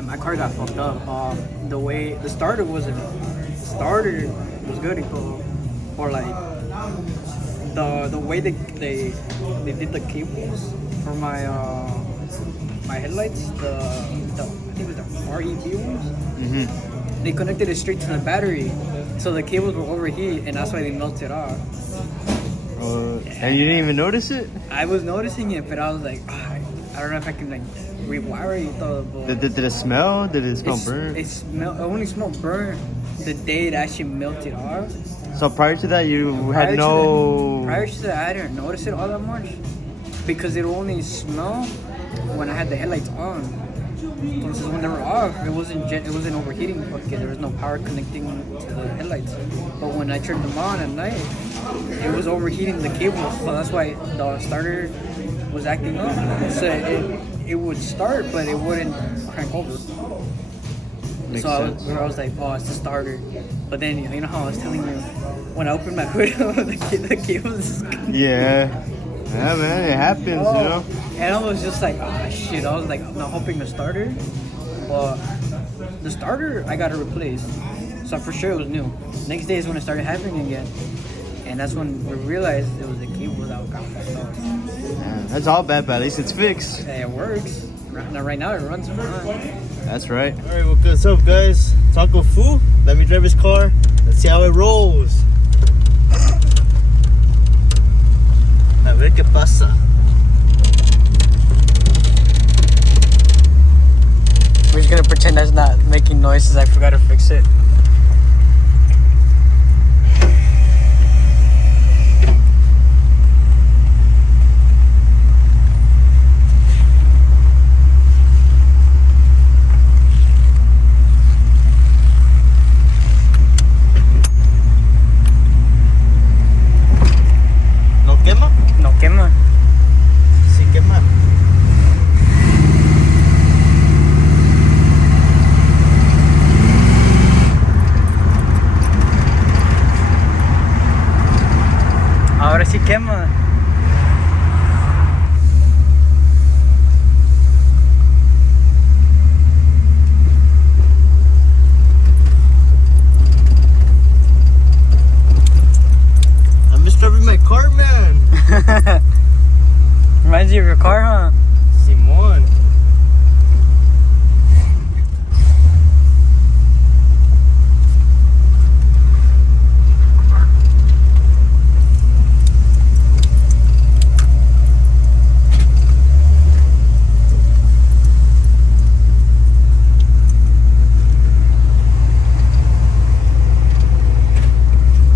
and my car got fucked up. The way the starter was good, or like the way they did the cables for my my headlights, I think it was the REB ones. Mm-hmm. They connected it straight to the battery, so the cables will overheat, and that's why they melted off. And you didn't even notice it? I was noticing it, but I was like, I don't know if I can like rewire it. Did it smell? Did it smell burnt? It only smelled burnt the day it actually melted off. So prior to that, you had no... Prior to that, I didn't notice it all that much because it only smelled when I had the headlights on. Entonces when they were off, it wasn't overheating because there was no power connecting to the headlights. But when I turned them on at night, it was overheating the cables, so that's why the starter was acting up. So it would start, but it wouldn't crank over. Makes so sense. I was like, oh, it's the starter. But then you know how I was telling you, when I opened my hood, the cables. Yeah. Yeah, man, it happens, you know. And I was just like, shit. I was like, I'm not hoping the starter. But the starter, I got to replace. So for sure it was new. Next day is when it started happening again. And that's when we realized it was the cable that got fucked up. Yeah, that's all bad, but at least it's fixed. Hey, it works. Right now it runs fine. That's right. All right, well, what's up, guys? TacoFoo. Let me drive his car. Let's see how it rolls. A ver qué pasa. We're just gonna pretend that's not making noises. I forgot to fix it. ¿No quema? No quema. Sí quema. Ahora sí quema. I'm just driving my car, man. Reminds you of your car, huh? Simón.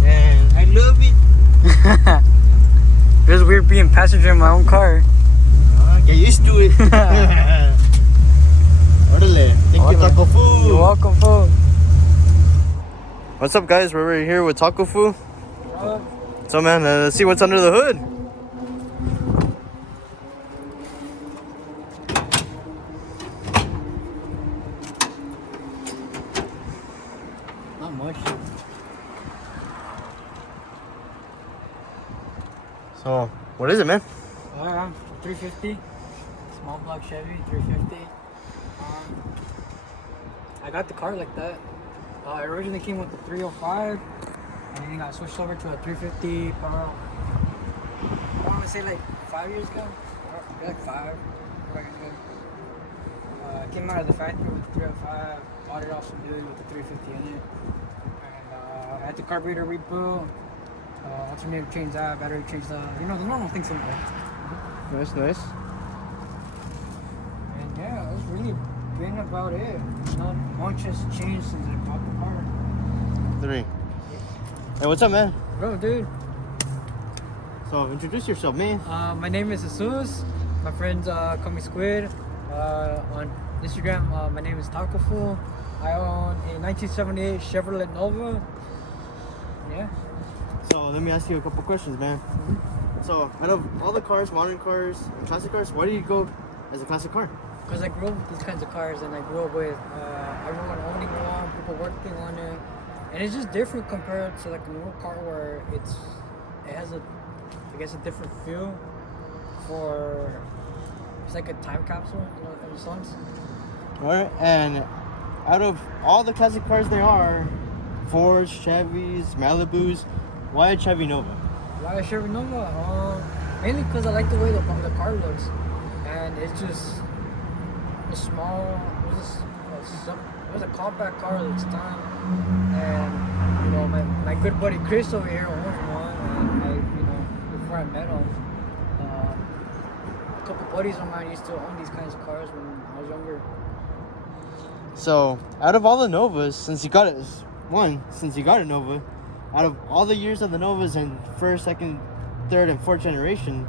Man, I love it. It was weird being passenger in my own car. Get used to it. Orale. Thank you, TacoFoo. You're welcome, fool. What's up, guys? We're right here with TacoFoo. So, man, let's see what's under the hood. Not much. So, what is it, man? 350. Small block Chevy, 350. I got the car like that. It originally came with the 305, and then got switched over to a 350 about, I want to say like 5 years ago. Or like 5. Came out of the factory with the 305, bought it off some dude with the 350 in it. And I had the carburetor rebuilt, alternator changed out, battery changed out, the normal things like that. Nice. And yeah, that's really been about it. Not much has changed since I bought the car. 3. Hey, what's up, man? Bro, dude. So, introduce yourself, man. My name is Jesus. My friends call me Squid. On Instagram, my name is TacoFoo. I own a 1978 Chevrolet Nova. Yeah. So, let me ask you a couple questions, man. So, out of all the cars, modern cars, and classic cars, why do you go as a classic car? Because I grew up with these kinds of cars, and I grew up with everyone owning one, people working on it, and it's just different compared to like a newer car where it has a different feel. It's like a time capsule in a sense. Alright, and out of all the classic cars there are, Fords, Chevys, Malibus, why a Chevy Nova? Why a Chevy Nova? Mainly because I like the way the car looks, and it's just a small. It was a compact car at its time, and you know my good buddy Chris over here owns one, and before I met him, a couple buddies of mine used to own these kinds of cars when I was younger. So, out of all the Novas, since you got a Nova, out of all the years of the Novas in first, second, third, and fourth generation,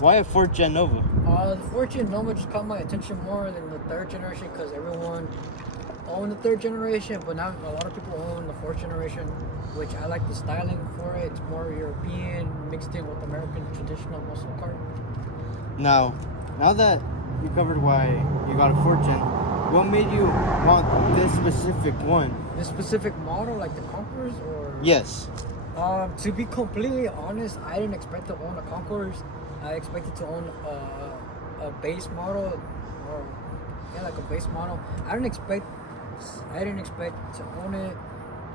why a fourth gen Nova? The fourth gen Nova just caught my attention more than the third generation because everyone owned the third generation, but now a lot of people own the fourth generation, which I like the styling for it. It's more European mixed in with American traditional muscle car. Now that you covered why you got a fourth gen, what made you want this specific one? This specific model, like the Conquerors, or? Yes. To be completely honest, I didn't expect to own a Conquerors. I expected to own a base model, or like a base model. I didn't expect to own it,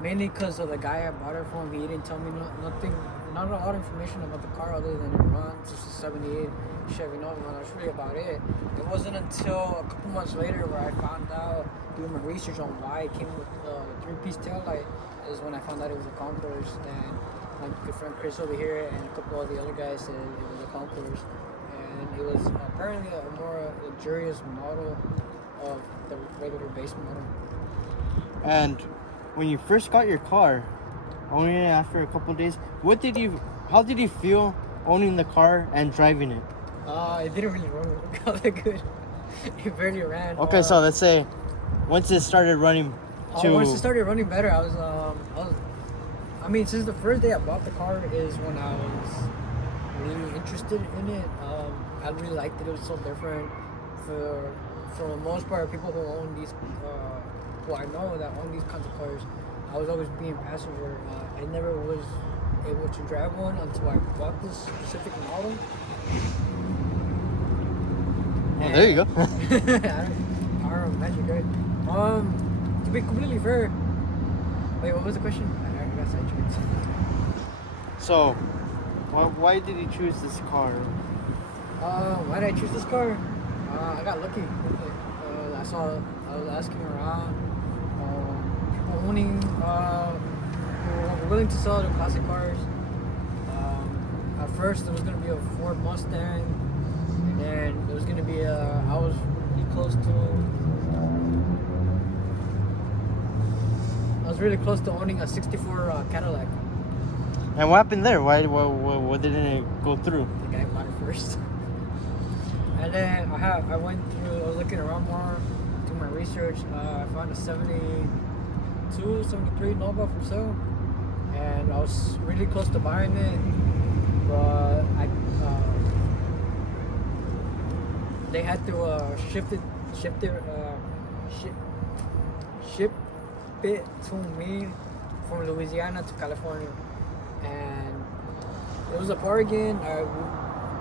mainly because of the guy I bought it from. He didn't tell me not a lot of information about the car other than it runs. It's a '78 Chevy Nova, and that's really about it. It wasn't until a couple months later where I found out, doing my research on why it came with the three-piece taillight, is when I found out it was a Conquerors. And my good friend Chris over here and a couple of the other guys said it was a Conquerors, and it was apparently a more luxurious model of the regular base model. And when you first got your car, owning it after a couple of days, how did you feel owning the car and driving it? It didn't really run all that good. It barely ran. Okay, so let's say once it started running once it started running better, I mean, since the first day I bought the car is when I was really interested in it. I really liked it. It was so different. For the most part, people who own these, who I know that own these kinds of cars, I was always being passenger. I never was able to drive one until I bought this specific model. Oh, there you go. I don't magic, right? To be completely fair. Wait, what was the question? I got sidetracked. So, why did you choose this car? Why did I choose this car? I got lucky. I was asking around, people owning, who were willing to sell their classic cars. At first, there was going to be a Ford Mustang, and then there was going to be I was really close to owning a '64 Cadillac. And what happened there? Why didn't it go through? The guy bought it first. And then I was looking around more, doing my research. I found a 72, 73 Nova for sale, and I was really close to buying it, but they had to ship it to me from Louisiana to California, and it was a bargain.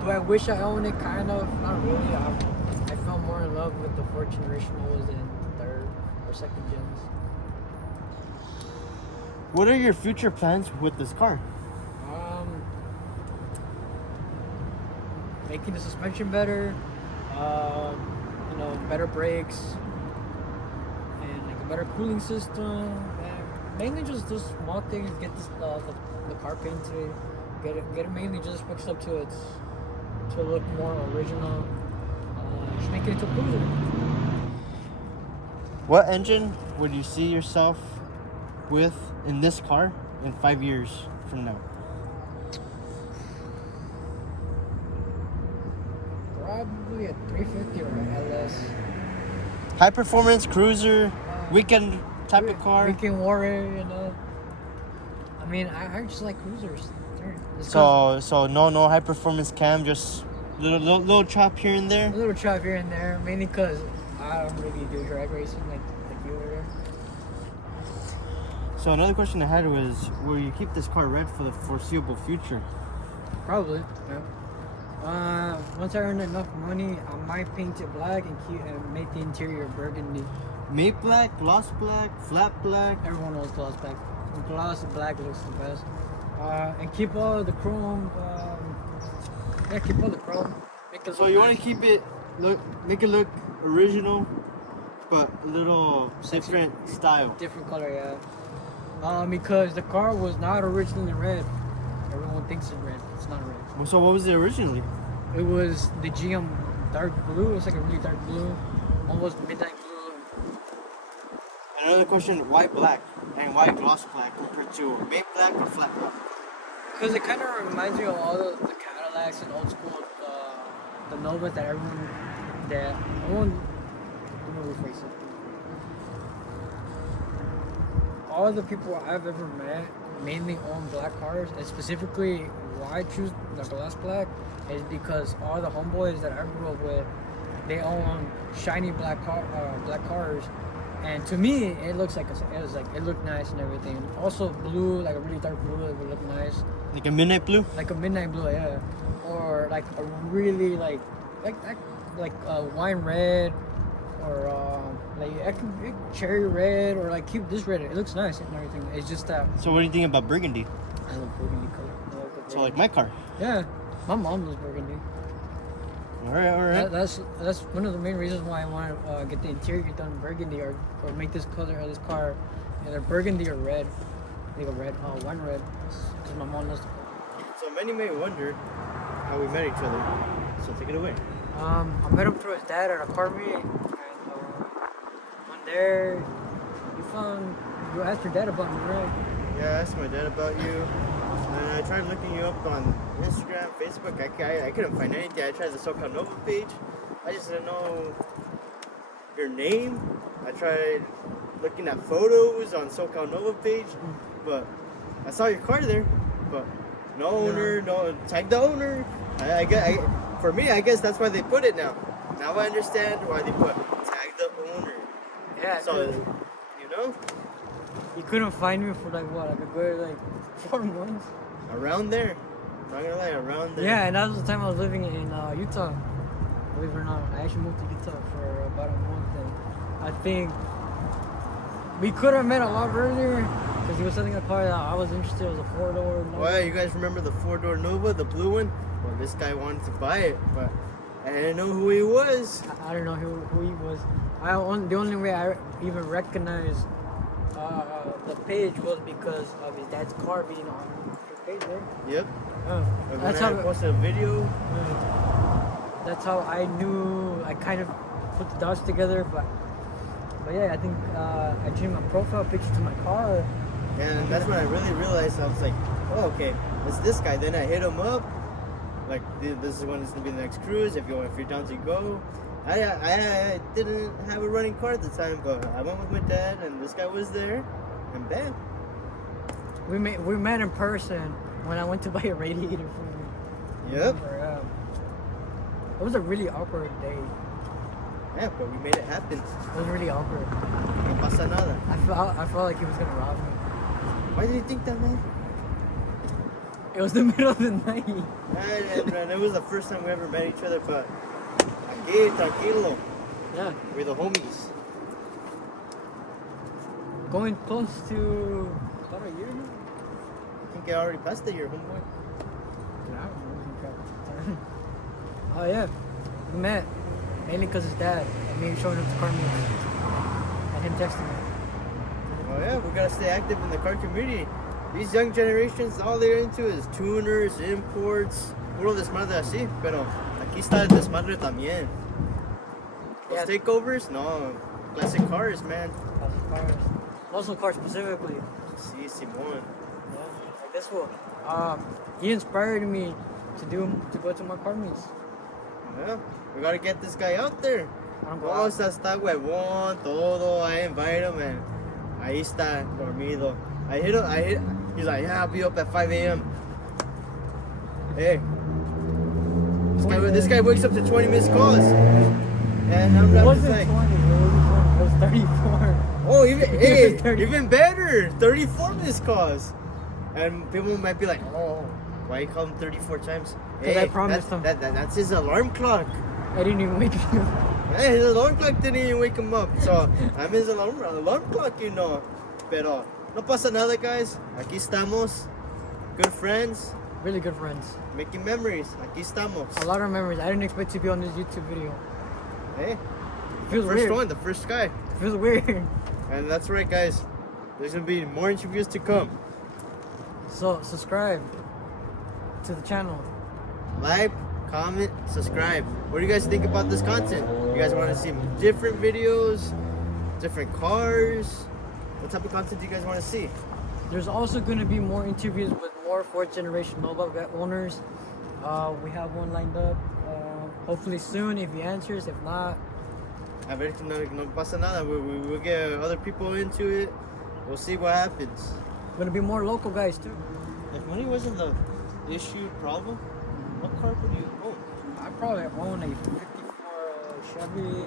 Do I wish I owned it? Kind of, not really. I fell more in love with the fourth generation Novas than third or second gens. What are your future plans with this car? Making the suspension better, better brakes, and like a better cooling system, and mainly just those small things. Get the car painted, get it mainly just fixed up to look more original. Just make it into a cruiser. What engine would you see yourself with in this car in 5 years from now? Probably a 350 or an LS. High performance cruiser, weekend type of car. Weekend warrior, I mean, I just like cruisers. So no high performance cam, just little chop here and there. A little chop here and there, mainly because I don't really do drag racing like you over there. So another question I had was, will you keep this car red for the foreseeable future? Probably, yeah. Once I earn enough money, I might paint it black and make the interior burgundy. Matte black, gloss black, flat black. Everyone knows gloss black. Gloss black looks the best. And keep all the chrome. Yeah, keep all the chrome. So you want to keep it make it look original, but a little different style. Different color, yeah. Because the car was not originally red. Everyone thinks it's red. It's not red. So what was it originally? It was the GM dark blue. It's like a really dark blue, almost midnight blue. Another question: why black and why gloss black compared to matte black or flat black? Because it kind of reminds me of all the Cadillacs and old school, the Novas that everyone. Let me rephrase it. All the people I've ever met mainly own black cars, and specifically why I choose the gloss black is because all the homeboys that I grew up with, they own shiny black cars, and to me it looks like it looked nice and everything. Also blue, like a really dark blue, it would look nice. Like a midnight blue. Like a midnight blue, yeah, or like a really like wine red, or like cherry red, or like keep this red. It looks nice and everything. It's just that. So what do you think about burgundy? I love burgundy color. So like my car. Yeah, my mom loves burgundy. All right. That's one of the main reasons why I want to get the interior done burgundy, or make this color of this car either burgundy or red. Like a red, wine red, because my mom loves the color. So many may wonder how we met each other. So take it away. I met him through his dad at a car meet, and on there, you asked your dad about me, right? Yeah, I asked my dad about you, and I tried looking you up on Instagram, Facebook. I couldn't find anything. I tried the SoCal Nova page. I just didn't know your name. I tried looking at photos on SoCal Nova page, but I saw your car there, but no owner, no tag the owner. For me, I guess that's why they put it now. Now I understand why they put tag the owner. Yeah. So, you know? You couldn't find me for like a good 4 months. Around there. Not gonna lie, around there. Yeah, and that was the time I was living in Utah. Believe it or not, I actually moved to Utah for about a month, and I think we could have met a lot earlier because he was selling a car that I was interested in. It was a 4-door. Oh yeah, you guys remember the 4-door Nova, the blue one? Well, this guy wanted to buy it, but I didn't know who he was. I don't know who he was. The only way I even recognized the page was because of his dad's car being on the page there. Yep. That's how I posted a video. That's how I knew. I kind of put the dots together, but yeah, I think I changed my profile picture to my car. And that's when I really realized. I was like, oh, okay, it's this guy. Then I hit him up. Like, this is when it's gonna be the next cruise. If you're down to go. I didn't have a running car at the time, but I went with my dad, and this guy was there, and bam. We met in person when I went to buy a radiator for me. Yep. It was a really awkward day. Yeah, but we made it happen. It was really awkward. No pasa nada. I felt like he was gonna rob me. Why did you think that, man? It was the middle of the night. Man, it was the first time we ever met each other, but aquí, tranquilo. Yeah. We're the homies. Going close to about a year now. I think I already passed the year, homeboy. Dude, I don't know. Oh yeah, we met mainly because his dad and me showing up to car meets and him texting me. Oh yeah, we gotta stay active in the car community. These young generations, all they're into is tuners, imports, puro desmadre así. Pero aquí está el desmadre también. Those Yeah. takeovers, no, classic cars, man. Classic cars. Muscle cars specifically. Sí, Simón. Yeah, like this one. He inspired me to go to my car meets. Yeah, we gotta get this guy out there. I don't go Oh, out. está huevón, todo. I invite him, and ahí está, dormido. I hit him. He's like, yeah, I'll be up at 5 a.m. Hey. This guy wakes up to 20 missed calls. And I'm It just wasn't like, 20, it was 34. oh, even 30. even better. 34 missed calls. And people might be like, oh, why you call him 34 times? Because I promised him. That's his alarm clock. I didn't even wake him up. Hey, his alarm clock didn't even wake him up. So, I'm his alarm clock, you know. Pero, no pasa nada, guys. Aquí estamos. Good friends. Really good friends. Making memories. Aquí estamos. A lot of memories. I didn't expect to be on this YouTube video. Hey, Feels first weird. one, the first guy. Feels weird. And that's right, guys. There's gonna be more interviews to come. So subscribe to the channel. Like, comment, subscribe. What do you guys think about this content? You guys want to see different videos, different cars? What type of content do you guys want to see? There's also going to be more interviews with more fourth generation Nova owners. We have one lined up. Hopefully soon if he answers. If not, A ver, no pasa nada. We'll get other people into it. We'll see what happens. going to be more local guys too. If money wasn't the issue problem, what car would you own? I probably own a 54 Chevy.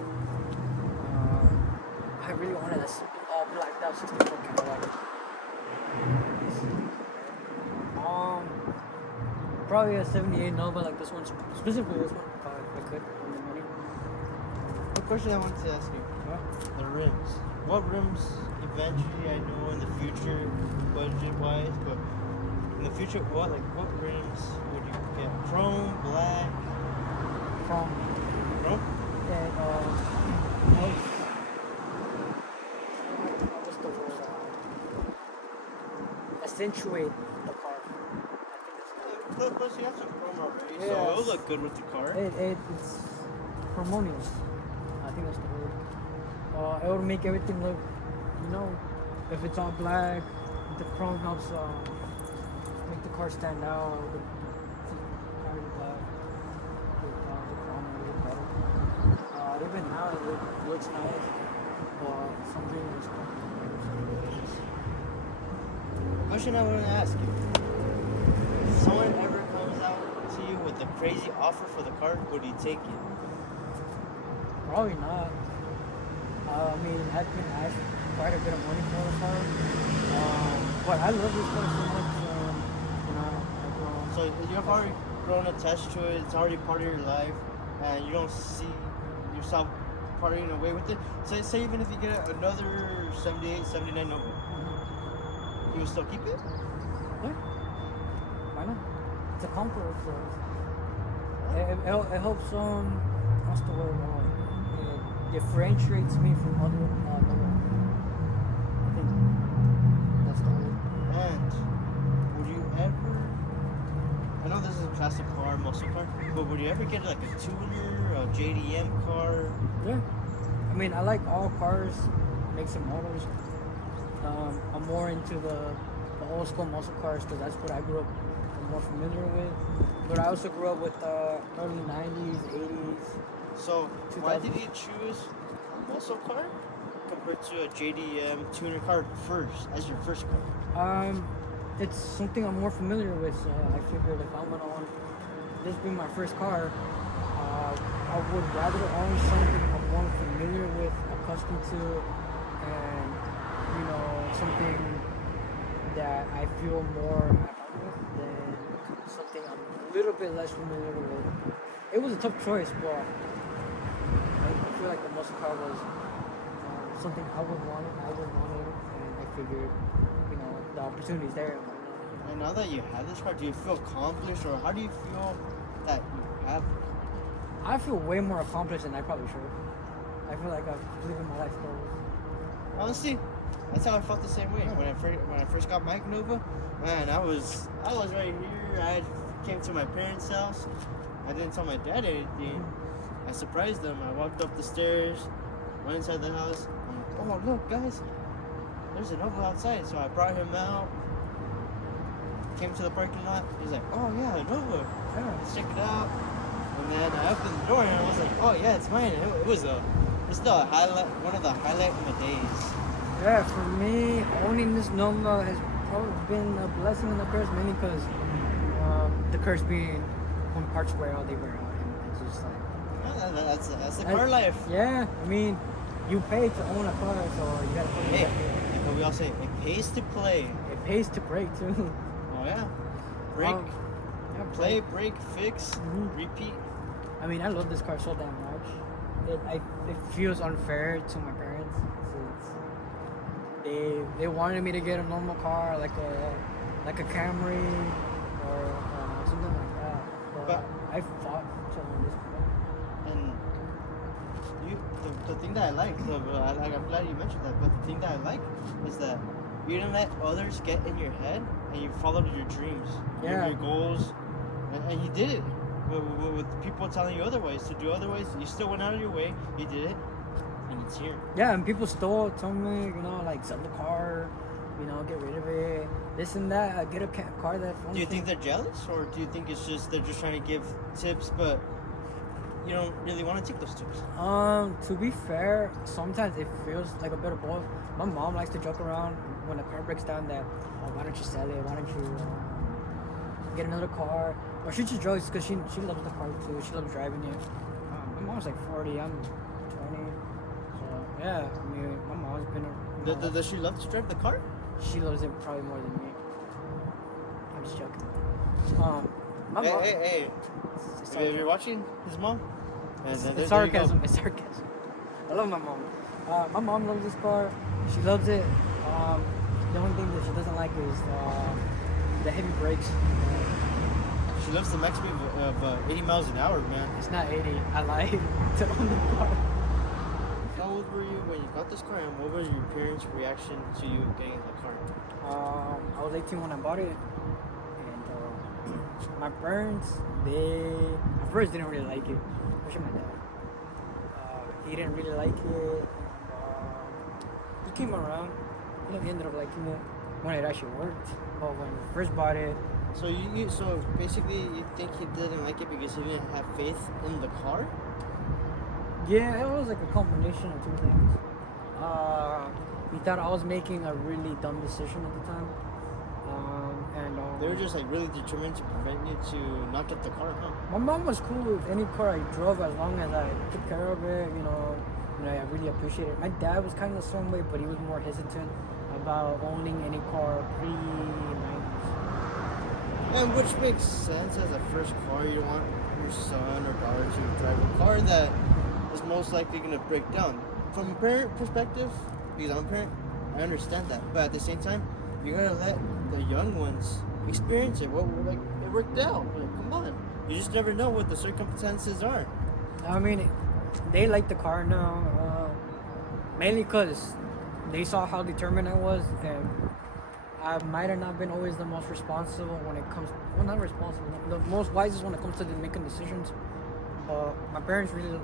I really wanted a all blacked out 64 Cadillac. Probably a 78 Nova like this one, specifically this one, if I could, on the money. What question I wanted to ask you? The rims. What rims eventually, I know in the future, budget-wise, but in the future, what rims would you get? Chrome, black? From Chrome? what's the word? Accentuate the car. Plus, you have some chrome already, so Yes. it'll look good with the car. It's harmonious. I think that's the word. It would make everything look, if it's all black, the chrome helps make the car stand out. The car is black, the chrome a little better. Even now it looks nice, but something is Question I want to ask you. If someone ever comes out to you with a crazy offer for the car, would you take it? probably not. I mean, I've been asked quite a bit of money for the car, but I love this car so much. So you've already grown attached to it, it's already part of your life, and you don't see yourself parting away with it. Say even if you get another 78, 79 Nova, you will still keep it? Yeah. Why not? It's a comfort, so it helps. What's the word? It differentiates me from other. I think that's the word. And would you ever? I know this is a classic car, muscle car, but would you ever get like a tuner, a JDM car? Yeah. I mean, I like all cars, makes and models. I'm more into the old school muscle cars because that's what I grew up more familiar with. But I also grew up with early 90s, 80s. So why did you choose a muscle car compared to a JDM tuner car first as your first car? It's something I'm more familiar with. So I figured if I'm gonna own this being my first car, I would rather own something I'm more familiar with, accustomed to, and something that I feel more at home with than something I'm a little bit less familiar with. It was a tough choice, but I feel like the muscle car was something I would want it, and I figured, the opportunity's there. And now that you have this car, do you feel accomplished, or how do you feel that you have it? I feel way more accomplished than I probably should. I feel like I'm living my life goals. Honestly, that's how I felt the same way when I first got my Nova. Man, I was right here. I came to my parents' house. I didn't tell my dad anything. I surprised them. I walked up the stairs, went inside the house. I'm like, oh look, guys, there's a Nova outside. So I brought him out. Came to the parking lot. He's like, oh yeah, a Nova. Yeah, let's check it out. And then I opened the door and I was like, oh yeah, it's mine. It's still a highlight, one of the highlight of my days. Yeah, for me, owning this Nova has probably been a blessing in the curse, mainly because the curse being when parts wear out, they wear out, and it's just like that's the car life. Yeah, I mean, you pay to own a car, so you gotta put it. But we all say it pays to play. It pays to break too. Oh yeah, break. Yeah, Play, break, fix, Mhm. repeat. I mean, I love this car so damn much. It feels unfair to my parents since they wanted me to get a normal car like a Camry or something like that. But I fought to own this car. And the thing that I like, I'm glad you mentioned that, but the thing that I like is that you didn't let others get in your head and you followed your dreams, Yeah. your goals, and you did it. With people telling you otherwise, to do otherwise, you still went out of your way, you did it, and it's here. Yeah, and people still tell me, like sell the car, get rid of it, this and that. Get a car that. Do you think they're jealous, or do you think it's just they're just trying to give tips, but you don't really want to take those tips? To be fair, sometimes it feels like a bit of both. My mom likes to joke around when the car breaks down that, oh, why don't you sell it? Why don't you get another car? Or she just jokes because she loves the car too. She loves driving it. My mom's like 40, I'm 20. So yeah, I mean, my mom's been. Does she love to drive the car? She loves it probably more than me. I'm just joking. My Hey, mom. hey. It's If you're watching his mom, It's there you sarcasm. go. It's sarcasm. I love my mom. My mom loves this car. She loves it. The only thing that she doesn't like is the heavy brakes. She loves the max speed of 80 miles an hour, man. It's not 80. I lied to own the car. How old were you when you got this car, and what was your parents' reaction to you getting the car? I was 18 when I bought it, and my parents, they at first didn't really like it, especially my dad. He didn't really like it. He came around. He ended up liking it when it actually worked. But when we first bought it, So so basically you think he didn't like it because he didn't have faith in the car? yeah, it was like a combination of two things. He thought I was making a really dumb decision at the time. They were just like really determined to prevent you to not get the car, huh? My mom was cool with any car I drove as long as I took care of it. I really appreciate it. My dad was kind of the same way, but he was more hesitant about owning any car pre-90s. And which makes sense as a first car. You don't want your son or daughter to drive a car that is most likely going to break down. From a parent perspective, because I'm a parent, I understand that. But at the same time, you gotta let the young ones experience it. It worked out. Come on. You just never know what the circumstances are. I mean, they like the car now, mainly because they saw how determined I was, and I might have not been always the most responsible when it comes. Well, not responsible, the most wisest when it comes to making decisions. My parents really,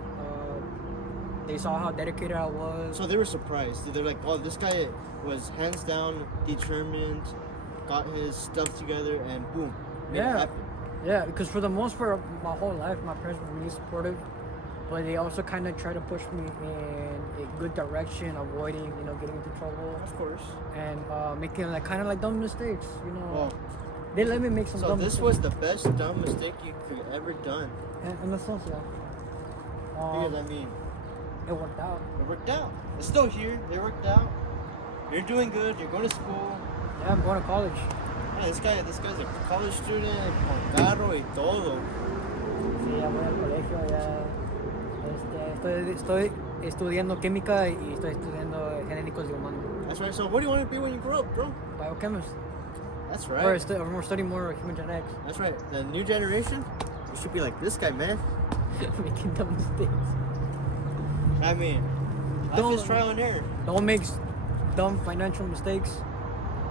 they saw how dedicated I was. So they were surprised. They're like, oh, this guy was hands down determined, got his stuff together, and boom, made it happen. Yeah, because for the most part of my whole life, my parents were really supportive, but they also kind of try to push me in a good direction, avoiding, getting into trouble. Of course. And making kind of dumb mistakes, Well, They let me make some so dumb this mistakes. was the best dumb mistake you could ever done. And the sense, yeah. Because I mean, It worked out. it worked out. It's still here. It worked out. You're doing good. You're going to school. Yeah, I'm going to college. Yeah, this guy's a college student, con carro y todo. Sí, ya voy al colegio, ya. Estoy estudiando química y estoy estudiando genéticos de humanos. That's right. So what do you want to be when you grow up, bro? Biochemist. That's Or right. we're studying more human genetics. That's right. The new generation, you should be like this guy, man. Making dumb mistakes. I mean, life is trial and error. Don't make dumb financial mistakes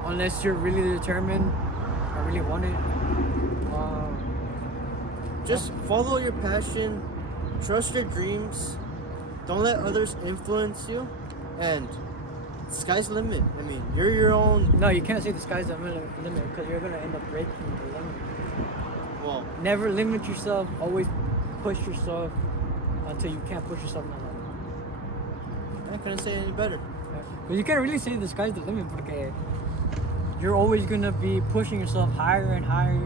unless you're really determined or really want it. Just follow your passion, trust your dreams, don't let others influence you, and sky's the limit. I mean, you're your own. No, you can't say the sky's the limit because you're gonna end up breaking the limit. Well, Never limit yourself. Always push yourself until you can't push yourself no longer. I couldn't say it any better. But you can't really say the sky's the limit because you're always gonna be pushing yourself higher and higher.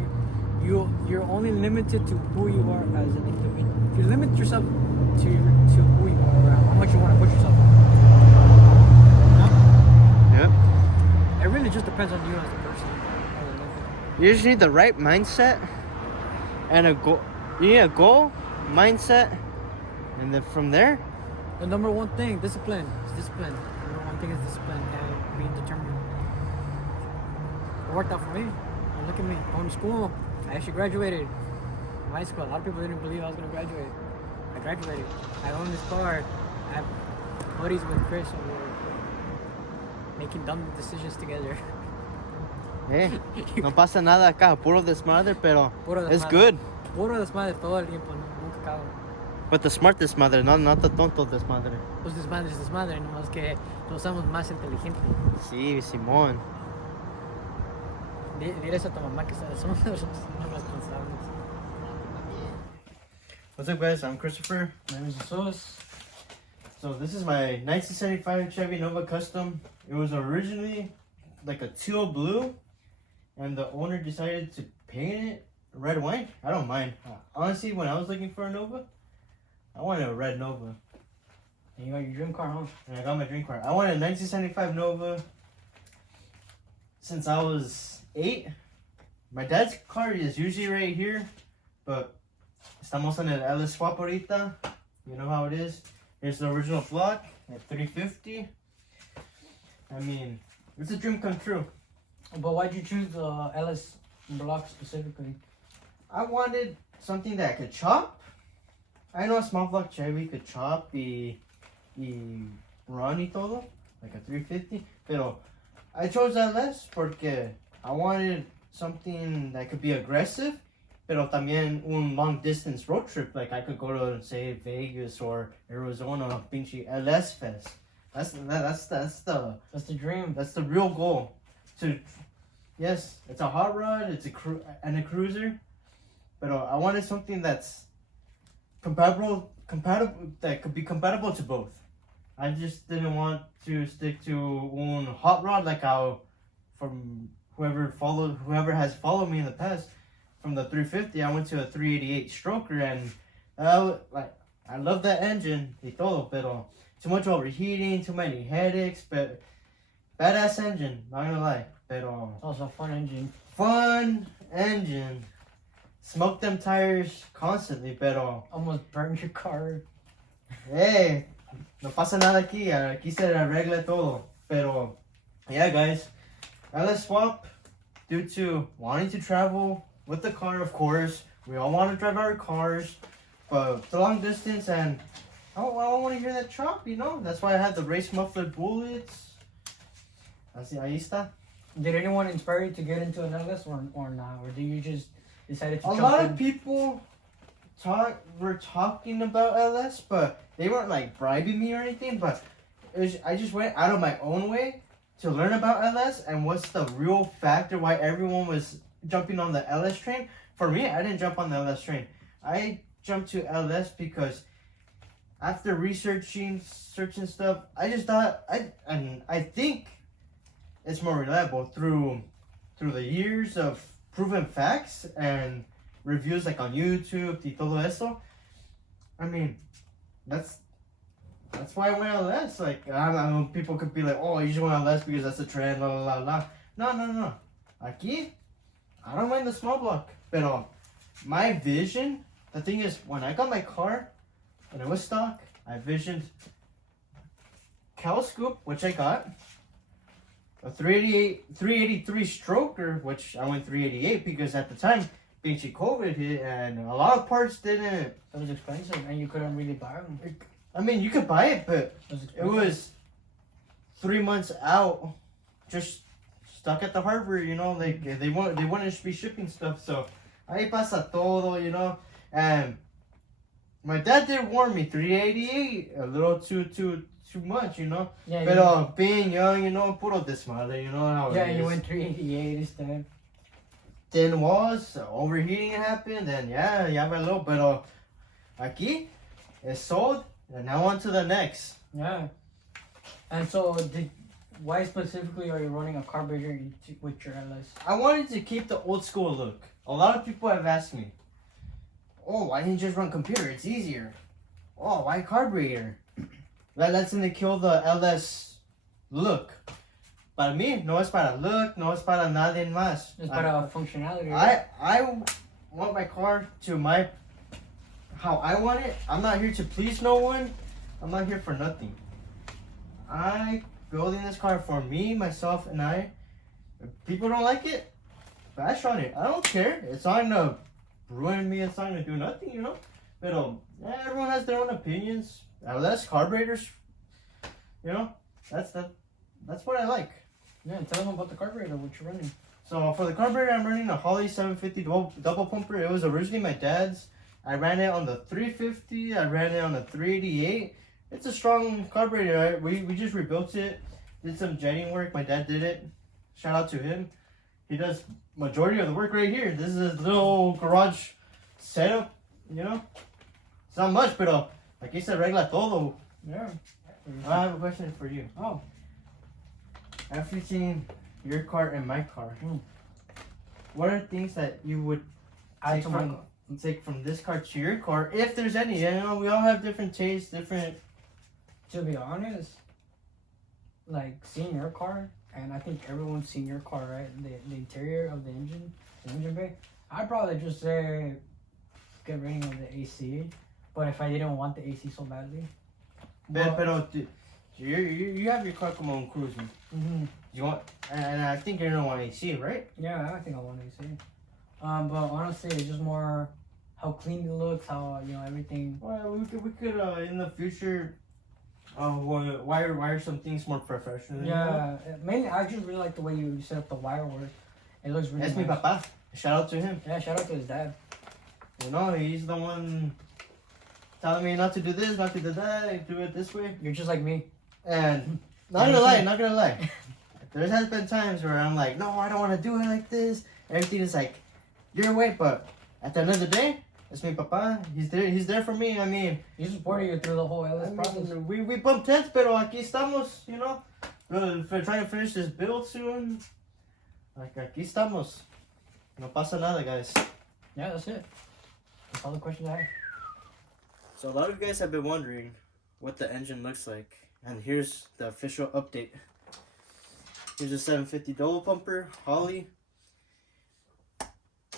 You're only limited to who you are as an individual. If you limit yourself to who you are, how much you want to push yourself. Yep. It really just depends on you as a person. You just need the right mindset and a goal. You need a goal, mindset, and then from there, The number one thing, discipline. It's discipline. The number one thing is discipline and being determined. It worked out for me. And look at me, going to school. I actually graduated from high school. A lot of people didn't believe I was going to graduate. I graduated. I own this car. I have buddies with Chris and we're making dumb decisions together. no pasa nada acá, puro desmadre, pero Puro it's desmadre. good. Puro desmadre todo el tiempo, nunca acabo. But the smart desmadre, not the tonto desmadre. Pues desmadre es desmadre, nomás que lo usamos más inteligente. Sí, Simón. Dile eso a tu mamá que somos los responsables. What's up, guys? I'm Christopher. My name is Jesus. So this is my 1975 Chevy Nova Custom. It was originally like a teal blue, and the owner decided to paint it red wine. I don't mind. Honestly, when I was looking for a Nova, I wanted a red Nova. And you got your dream car, huh? And I got my dream car. I wanted a 1975 Nova since I was 8. My dad's car is usually right here, but estamos en el LS swap ahorita. You know how it is. Here's the original block at 350. I mean, it's a dream come true. But why'd you choose the LS block specifically? I wanted something that I could chop. I know a small block Chevy could chop y run y todo, like a 350. Pero I chose LS porque I wanted something that could be aggressive, pero también un long distance road trip. Like I could go to, say, Vegas or Arizona, pinche LS Fest. That's the dream. That's the real goal. Yes, it's a hot rod, it's a cruiser, but I wanted something that's compatible that could be compatible to both. I just didn't want to stick to one hot rod like how from whoever has followed me in the past. From the 350, I went to a 388 stroker, and I love that engine y todo, pero too much overheating, too many headaches, but badass engine, not gonna lie. Pero It's also a fun engine. Fun engine. Smoke them tires constantly, pero Almost burned your car. hey, no pasa nada aquí. Aquí se arregla todo. Pero yeah, guys, LS swap due to wanting to travel with the car, of course. We all want to drive our cars, but the long distance, and I don't want to hear that chop, you know. That's why I had the race muffler bullets. Así, ahí está. Did anyone inspire you to get into an LS or not? Or do you just decided to A jump lot in? of people were talking about LS, but they weren't like bribing me or anything. But I just went out of my own way to learn about LS and what's the real factor why everyone was jumping on the LS train. For me, I didn't jump on the LS train. I jumped to LS because after searching stuff, I just thought I think it's more reliable through the years of proven facts and reviews like on YouTube y todo eso. I mean, that's why I went LS. Like, I don't know, people could be like, oh, you just went LS because that's the trend, la la la. No. Aquí, I don't mind the small block. Pero my vision, the thing is, when I got my car, when it was stock, I visioned Cal Scoop, which I got, a 383 stroker, which I went 388 because at the time, pinche COVID hit and a lot of parts didn't. It was expensive and you couldn't really buy them. I mean, you could buy it, but it was 3 months out, just stuck at the harbor, you know. Like they wanted to be shipping stuff, so ahí pasa todo, you know. And my dad did warn me 388, a little too much, you know. Yeah. But being young, you know, puro desmadre, you know how it Yeah, is. you went 388 instead. Then was overheating happened, and yeah, valió. Pero aquí it's sold, and now on to the next. Yeah. And so, why specifically are you running a carburetor with your LS? I wanted to keep the old school look. A lot of people have asked me, oh, why didn't you just run computer? It's easier. Oh, why carburetor? That lets them to kill the LS look. Para mí, no es para look, no es para nadie más. It's para functionality. I want my car to my how I want it. I'm not here to please no one. I'm not here for nothing. I building this car for me, myself, and I. If people don't like it, bash on it. I don't care. It's not gonna ruin me. It's not gonna do nothing, you know. But yeah, everyone has their own opinions. Less carburetors, you know. That's what I like. Yeah, tell them about the carburetor, what you're running. So for the carburetor, I'm running a Holley 750 double pumper. It was originally my dad's. I ran it on the 350. I ran it on the 388. It's a strong carburetor. Right? We just rebuilt it. Did some jetting work. My dad did it. Shout out to him. He does majority of the work right here. This is his little garage setup. You know, it's not much, but like he said, regla todo. Yeah. I have a question for you. Oh. After seeing your car and my car, what are things that you would take from this car to your car, if there's any? You know, we all have different tastes, different. To be honest, like seeing your car, and I think everyone's seen your car, right? The interior of the engine bay. I'd probably just say get rid of the AC. But if I didn't want the AC so badly, Pero you have your car como un cruising. You want, and I think you don't want AC, right? Yeah, I think I want AC. But honestly, it's just more how clean it looks, how everything. Well, we could in the future, wire some things more professional. Yeah, mainly I just really like the way you set up the wire work. It looks really That's nice. mi papá. Shout out to him. Yeah, shout out to his dad. You know, he's the one telling me not to do this, not to do that, do it this way. You're just like me. And not gonna lie. There has been times where I'm like, no, I don't want to do it like this. Everything is like your way, but at the end of the day, it's mi papá. He's there for me. I mean, He supported you through the whole LS process. we bumped heads, pero aquí estamos, you know. We're trying to finish this build soon. Like, aquí estamos. No pasa nada, guys. Yeah, that's it. That's all the questions I have. So a lot of you guys have been wondering what the engine looks like, and here's the official update. Here's a 750 double pumper, Holley.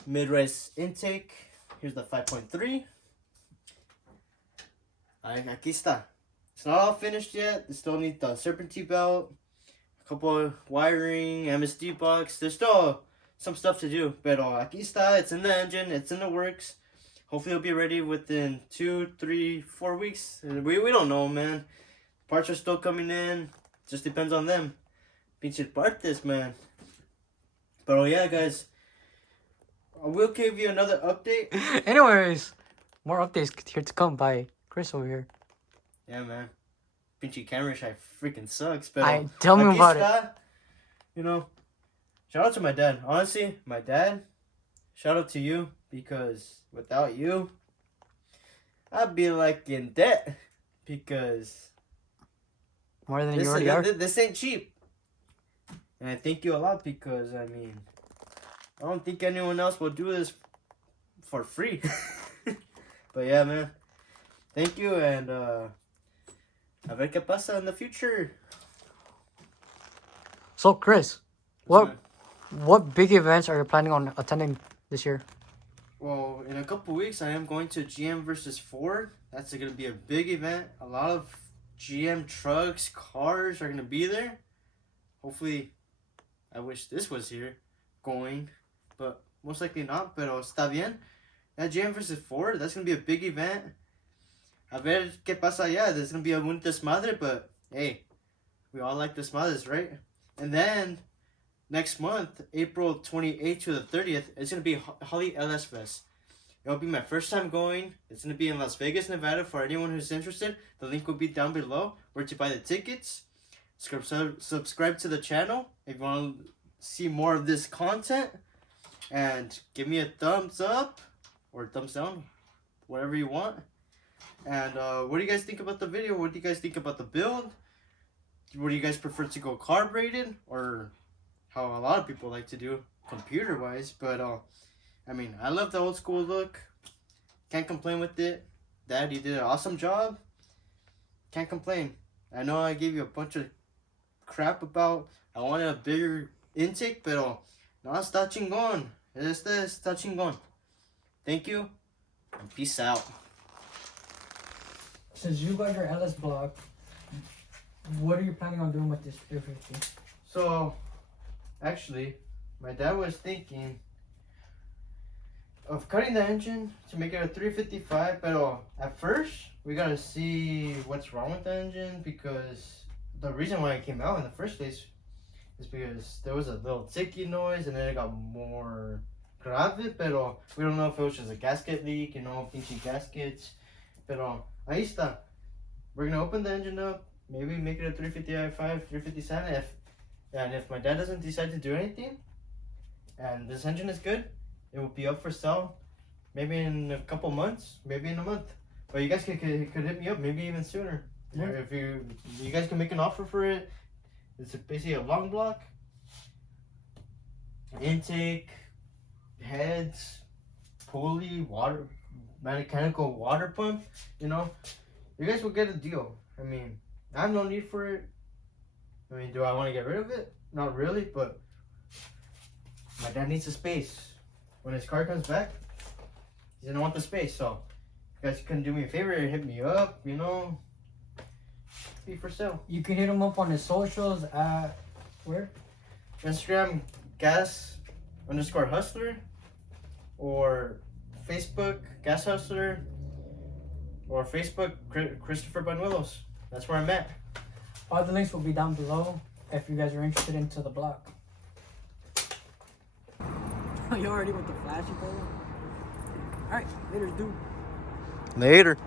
Mid-rise intake. Here's the 5.3. Aquí está. It's not all finished yet. They still need the serpentine belt, a couple of wiring, MSD box. There's still some stuff to do. But aquí está. It's in the engine. It's in the works. Hopefully it'll be ready within 2, 3, 4 weeks. We don't know, man. Parts are still coming in. Just depends on them. Pinche partes, man. But yeah, guys. I will give you another update. Anyways, more updates here to come by Chris over here. Yeah, man. Pinche camera shy freaking sucks. But Tell me aquí about está. it. You know, shout out to my dad. Honestly, my dad, shout out to you, because without you, I'd be like in debt, because More than you already are. this ain't cheap. And I thank you a lot, because I mean, I don't think anyone else will do this for free. But yeah, man, thank you, and a ver qué pasa in the future. So Chris, what big events are you planning on attending this year? Well, in a couple weeks, I am going to GM versus Ford. That's going to be a big event. A lot of GM trucks, cars are going to be there. Hopefully, I wish this was here going, but most likely not. Pero está bien. That GM versus Ford, that's going to be a big event. A ver qué pasa allá. There's going to be a un desmadre, but hey, we all like desmadres, right? And then next month, April 28th to the 30th, it's going to be Holley LS Fest. It'll be my first time going. It's going to be in Las Vegas, Nevada. For anyone who's interested, the link will be down below where to buy the tickets. Subscribe to the channel if you want to see more of this content. And give me a thumbs up or thumbs down, whatever you want. And what do you guys think about the video? What do you guys think about the build? Would you guys prefer to go carbureted, or how a lot of people like to do computer wise? But I mean, I love the old school look. Can't complain with it. Dad, you did an awesome job. Can't complain. I know I gave you a bunch of crap about I wanted a bigger intake, pero no, está chingón. Este está chingón. Thank you, and peace out. Since you got your LS block, what are you planning on doing with this 350? So, actually, my dad was thinking of cutting the engine to make it a 355, but at first we gotta see what's wrong with the engine, because the reason why it came out in the first place is because there was a little ticky noise and then it got more grave, pero we don't know if it was just a gasket leak, pinchy gaskets. Pero ahí está. We're gonna open the engine up, maybe make it a 355, 357. If my dad doesn't decide to do anything, and this engine is good, it will be up for sale maybe in a couple months, maybe in a month. But you guys could hit me up, maybe even sooner. Yeah. If you guys can make an offer for it. It's basically a long block, intake, heads, pulley, water, mechanical water pump. You guys will get a deal. I mean, I have no need for it. I mean, do I want to get rid of it? Not really, but my dad needs the space. When his car comes back, he's gonna want the space. So, if you guys can do me a favor, hit me up. Be for sale. You can hit him up on his socials at where? Instagram gas_hustler, or Facebook gas hustler, or Facebook Christopher Banuelos. That's where I'm at. All the links will be down below if you guys are interested into the block. You already with the flashy photo? Alright, later, dude. Later.